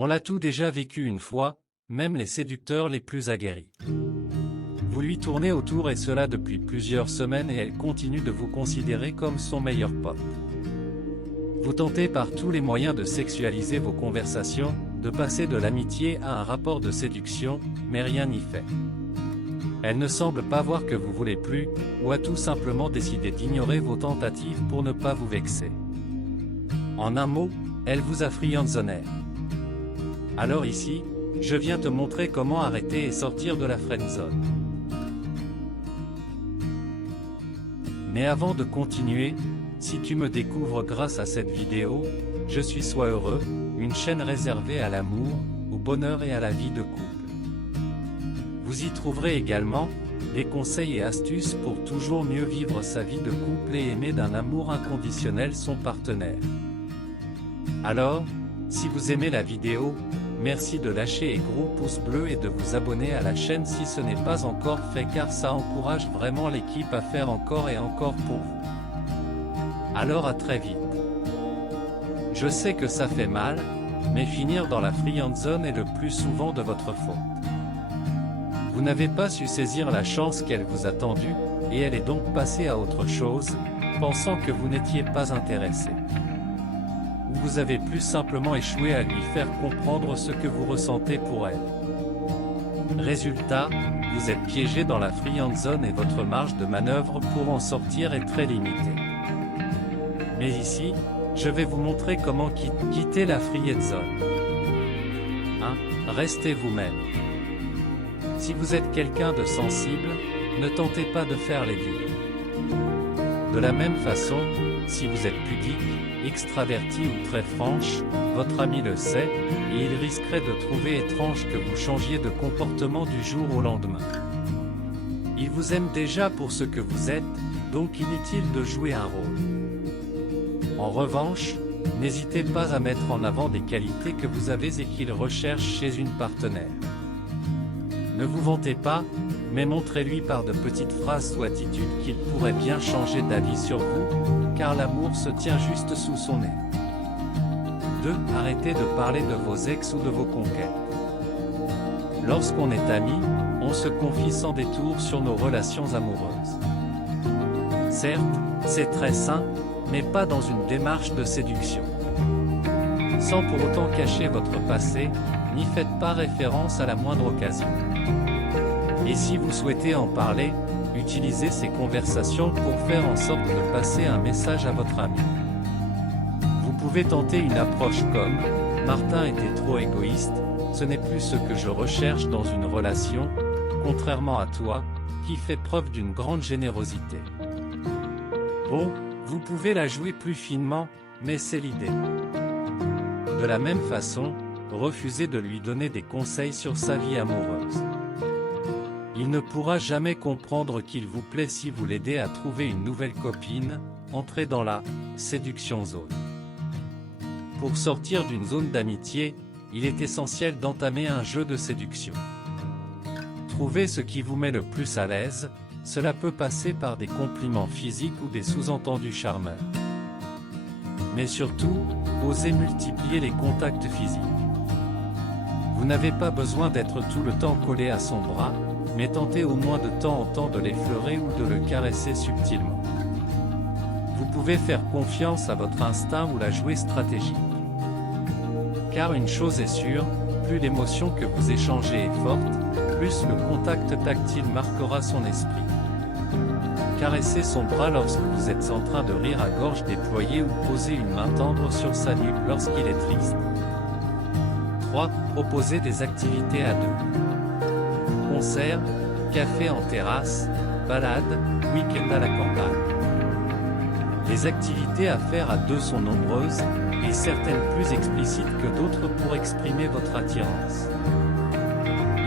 On l'a tout déjà vécu une fois, même les séducteurs les plus aguerris. Vous lui tournez autour et cela depuis plusieurs semaines et elle continue de vous considérer comme son meilleur pote. Vous tentez par tous les moyens de sexualiser vos conversations, de passer de l'amitié à un rapport de séduction, mais rien n'y fait. Elle ne semble pas voir que vous voulez plus, ou a tout simplement décidé d'ignorer vos tentatives pour ne pas vous vexer. En un mot, elle vous a friendzoné. Alors ici, je viens te montrer comment arrêter et sortir de la friendzone. Mais avant de continuer, si tu me découvres grâce à cette vidéo, je suis Sois Heureux, une chaîne réservée à l'amour, au bonheur et à la vie de couple. Vous y trouverez également des conseils et astuces pour toujours mieux vivre sa vie de couple et aimer d'un amour inconditionnel son partenaire. Alors, si vous aimez la vidéo, merci de lâcher un gros pouce bleu et de vous abonner à la chaîne si ce n'est pas encore fait car ça encourage vraiment l'équipe à faire encore et encore pour vous. Alors à très vite. Je sais que ça fait mal, mais finir dans la friendzone est le plus souvent de votre faute. Vous n'avez pas su saisir la chance qu'elle vous a tendue, et elle est donc passée à autre chose, pensant que vous n'étiez pas intéressé. Ou vous avez plus simplement échoué à lui faire comprendre ce que vous ressentez pour elle. Résultat, vous êtes piégé dans la friendzone et votre marge de manœuvre pour en sortir est très limitée. Mais ici, je vais vous montrer comment quitter la friendzone. 1. Restez vous-même. Si vous êtes quelqu'un de sensible, ne tentez pas de faire les durs. De la même façon, si vous êtes pudique, extraverti ou très franche, votre ami le sait, et il risquerait de trouver étrange que vous changiez de comportement du jour au lendemain. Il vous aime déjà pour ce que vous êtes, donc inutile de jouer un rôle. En revanche, n'hésitez pas à mettre en avant des qualités que vous avez et qu'il recherche chez une partenaire. Ne vous vantez pas, mais montrez-lui par de petites phrases ou attitudes qu'il pourrait bien changer d'avis sur vous, car l'amour se tient juste sous son nez. 2. Arrêtez de parler de vos ex ou de vos conquêtes. Lorsqu'on est amis, on se confie sans détour sur nos relations amoureuses. Certes, c'est très sain, mais pas dans une démarche de séduction. Sans pour autant cacher votre passé, n'y faites pas référence à la moindre occasion. Et si vous souhaitez en parler, utilisez ces conversations pour faire en sorte de passer un message à votre ami. Vous pouvez tenter une approche comme « Martin était trop égoïste, ce n'est plus ce que je recherche dans une relation, contrairement à toi, qui fait preuve d'une grande générosité. » Bon, vous pouvez la jouer plus finement, mais c'est l'idée. De la même façon, refusez de lui donner des conseils sur sa vie amoureuse. Il ne pourra jamais comprendre qu'il vous plaît si vous l'aidez à trouver une nouvelle copine, entrez dans la séduction zone. Pour sortir d'une zone d'amitié, il est essentiel d'entamer un jeu de séduction. Trouvez ce qui vous met le plus à l'aise, cela peut passer par des compliments physiques ou des sous-entendus charmeurs. Mais surtout, osez multiplier les contacts physiques. Vous n'avez pas besoin d'être tout le temps collé à son bras, mais tentez au moins de temps en temps de l'effleurer ou de le caresser subtilement. Vous pouvez faire confiance à votre instinct ou la jouer stratégique. Car une chose est sûre, plus l'émotion que vous échangez est forte, plus le contact tactile marquera son esprit. Caressez son bras lorsque vous êtes en train de rire à gorge déployée ou posez une main tendre sur sa nuque lorsqu'il est triste. 3. Proposez des activités à deux. Concert, café en terrasse, balade, week-end à la campagne. Les activités à faire à deux sont nombreuses, et certaines plus explicites que d'autres pour exprimer votre attirance.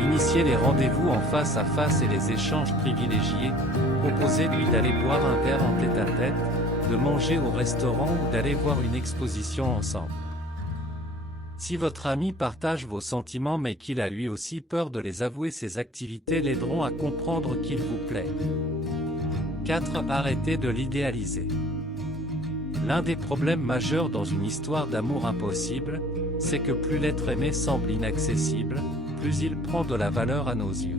Initiez les rendez-vous en face à face et les échanges privilégiés, proposez-lui d'aller boire un verre en tête-à-tête, de manger au restaurant ou d'aller voir une exposition ensemble. Si votre ami partage vos sentiments mais qu'il a lui aussi peur de les avouer, ces activités l'aideront à comprendre qu'il vous plaît. 4. Arrêtez de l'idéaliser. L'un des problèmes majeurs dans une histoire d'amour impossible, c'est que plus l'être aimé semble inaccessible, plus il prend de la valeur à nos yeux.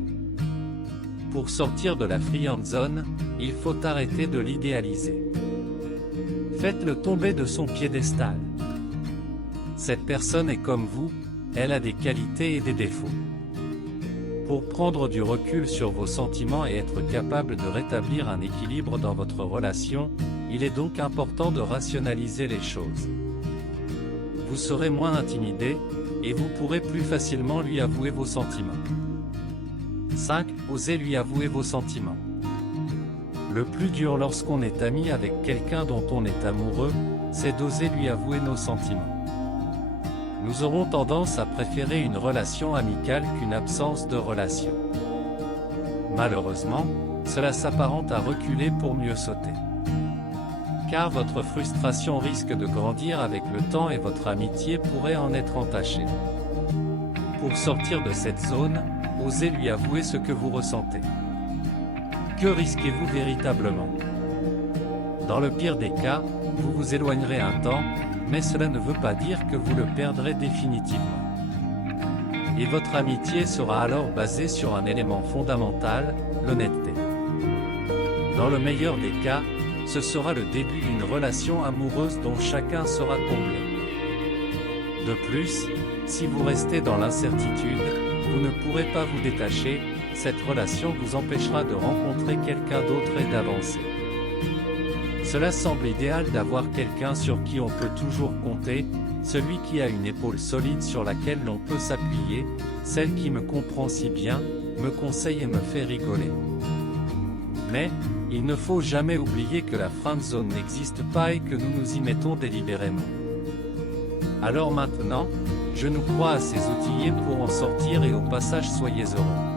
Pour sortir de la friend zone, il faut arrêter de l'idéaliser. Faites-le tomber de son piédestal. Cette personne est comme vous, elle a des qualités et des défauts. Pour prendre du recul sur vos sentiments et être capable de rétablir un équilibre dans votre relation, il est donc important de rationaliser les choses. Vous serez moins intimidé, et vous pourrez plus facilement lui avouer vos sentiments. 5. Osez lui avouer vos sentiments. Le plus dur lorsqu'on est ami avec quelqu'un dont on est amoureux, c'est d'oser lui avouer nos sentiments. Nous aurons tendance à préférer une relation amicale qu'une absence de relation. Malheureusement, cela s'apparente à reculer pour mieux sauter. Car votre frustration risque de grandir avec le temps et votre amitié pourrait en être entachée. Pour sortir de cette zone, osez lui avouer ce que vous ressentez. Que risquez-vous véritablement? Dans le pire des cas, vous vous éloignerez un temps, mais cela ne veut pas dire que vous le perdrez définitivement. Et votre amitié sera alors basée sur un élément fondamental, l'honnêteté. Dans le meilleur des cas, ce sera le début d'une relation amoureuse dont chacun sera comblé. De plus, si vous restez dans l'incertitude, vous ne pourrez pas vous détacher, cette relation vous empêchera de rencontrer quelqu'un d'autre et d'avancer. Cela semble idéal d'avoir quelqu'un sur qui on peut toujours compter, celui qui a une épaule solide sur laquelle l'on peut s'appuyer, celle qui me comprend si bien, me conseille et me fait rigoler. Mais, il ne faut jamais oublier que la friend zone n'existe pas et que nous nous y mettons délibérément. Alors maintenant, je nous crois assez outillés pour en sortir et au passage soyez heureux.